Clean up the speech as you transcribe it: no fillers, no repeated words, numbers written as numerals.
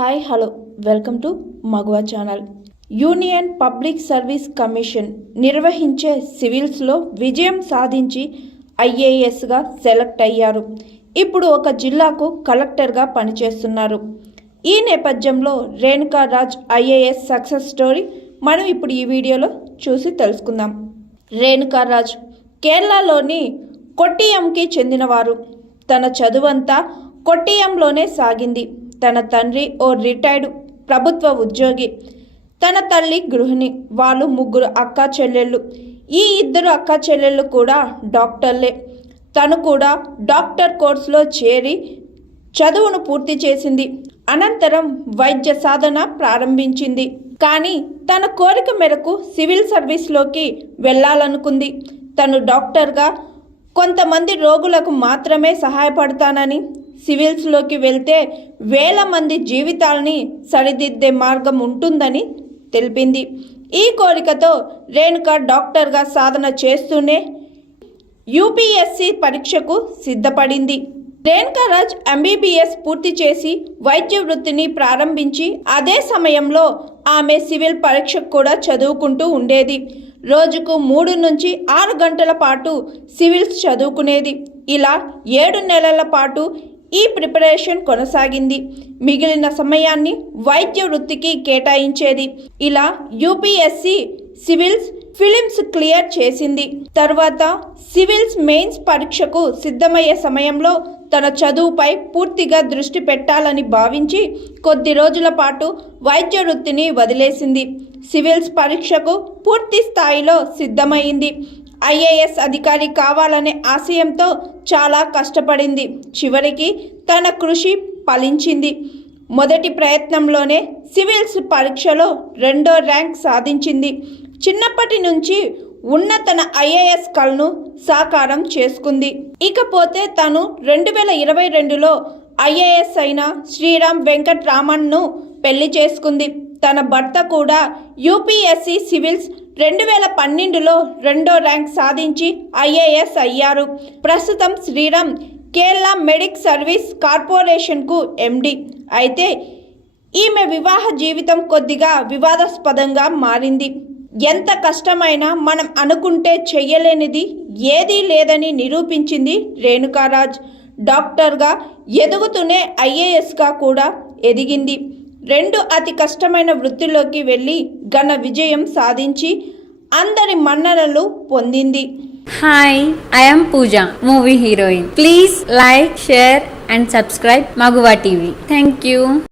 Hi hello welcome to మగువా channel. Union public service commission నిర్వహించే సివిల్స్లో విజయం సాధించి ఐఏఎస్గా సెలెక్ట్ అయ్యారు. ఇప్పుడు ఒక జిల్లాకు కలెక్టర్గా పనిచేస్తున్నారు. ఈ నేపథ్యంలో Renuka Raj IAS success story మనం ఇప్పుడు ఈ వీడియోలో చూసి తెలుసుకుందాం. రేణుకా రాజ్ కేరళలోని కొట్టియంకి చెందినవారు. తన చదువంతా కొట్టియంలోనే సాగింది. తన తండ్రి ఓ రిటైర్డ్ ప్రభుత్వ ఉద్యోగి, తన తల్లి గృహిణి. వాళ్ళు ముగ్గురు అక్కా చెల్లెళ్ళు. ఈ ఇద్దరు అక్కా చెల్లెళ్ళు కూడా డాక్టర్లే. తను కూడా డాక్టర్ కోర్సులో చేరి చదువును పూర్తి చేసింది. అనంతరం వైద్య సాధన ప్రారంభించింది. కానీ తన కోరిక మేరకు సివిల్ సర్వీస్లోకి వెళ్ళాలనుకుంది. తను డాక్టర్గా కొంతమంది రోగులకు మాత్రమే సహాయపడతానని, సివిల్స్లోకి వెళ్తే వేల మంది జీవితాలని సరిదిద్దే మార్గం ఉంటుందని తెలిపింది. ఈ కోరికతో రేణుక డాక్టర్గా సాధన చేస్తూనే యూపీఎస్సీ పరీక్షకు సిద్ధపడింది. రేణుకా రాజ్ ఎంబీబీఎస్ పూర్తి చేసి వైద్య వృత్తిని ప్రారంభించి అదే సమయంలో ఆమె సివిల్ పరీక్షకు కూడా చదువుకుంటూ ఉండేది. రోజుకు 3 నుంచి 6 గంటల పాటు సివిల్స్ చదువుకునేది. ఇలా 7 నెలల పాటు ఈ ప్రిపరేషన్ కొనసాగింది. మిగిలిన సమయాన్ని వైద్య వృత్తికి కేటాయించేది. ఇలా యూపీఎస్సీ సివిల్స్ ఫిలిమ్స్ క్లియర్ చేసింది. తర్వాత సివిల్స్ మెయిన్స్ పరీక్షకు సిద్ధమయ్యే సమయంలో తన చదువుపై పూర్తిగా దృష్టి పెట్టాలని భావించి కొద్ది రోజుల పాటు వైద్య వృత్తిని వదిలేసింది. సివిల్స్ పరీక్షకు పూర్తి స్థాయిలో సిద్ధమైంది. ఐఏఎస్ అధికారి కావాలనే ఆశయంతో చాలా కష్టపడింది. చివరికి తన కృషి ఫలించింది. మొదటి ప్రయత్నంలోనే సివిల్స్ పరీక్షలో 2వ ర్యాంక్ సాధించింది. చిన్నప్పటి నుంచి ఉన్న తన ఐఏఎస్ కలను సాకారం చేసుకుంది. ఇకపోతే తను 2022లో ఐఏఎస్ అయిన శ్రీరామ్ వెంకట్రామన్ను పెళ్లి చేసుకుంది. తన భర్త కూడా యూపీఎస్సీ సివిల్స్ 2012లో 2వ ర్యాంక్ సాధించి ఐఏఎస్ అయ్యారు. ప్రస్తుతం శ్రీరామ్ కేరళ మెడిక్ సర్వీస్ కార్పొరేషన్కు ఎండి. అయితే ఈమె వివాహ జీవితం కొద్దిగా వివాదాస్పదంగా మారింది. ఎంత కష్టమైనా మనం అనుకుంటే చెయ్యలేనిది ఏదీ లేదని నిరూపించింది రేణుకా రాజ్. డాక్టర్గా ఎదుగుతూనే ఐఏఎస్గా కూడా ఎదిగింది. 2 అతి కష్టమైన వృత్తిలోకి వెళ్ళి ఘన విజయం సాధించి అందరి మన్ననలు పొందింది. Hi, I am Pooja, movie heroine. Please like, share and subscribe Maguva TV. Thank you.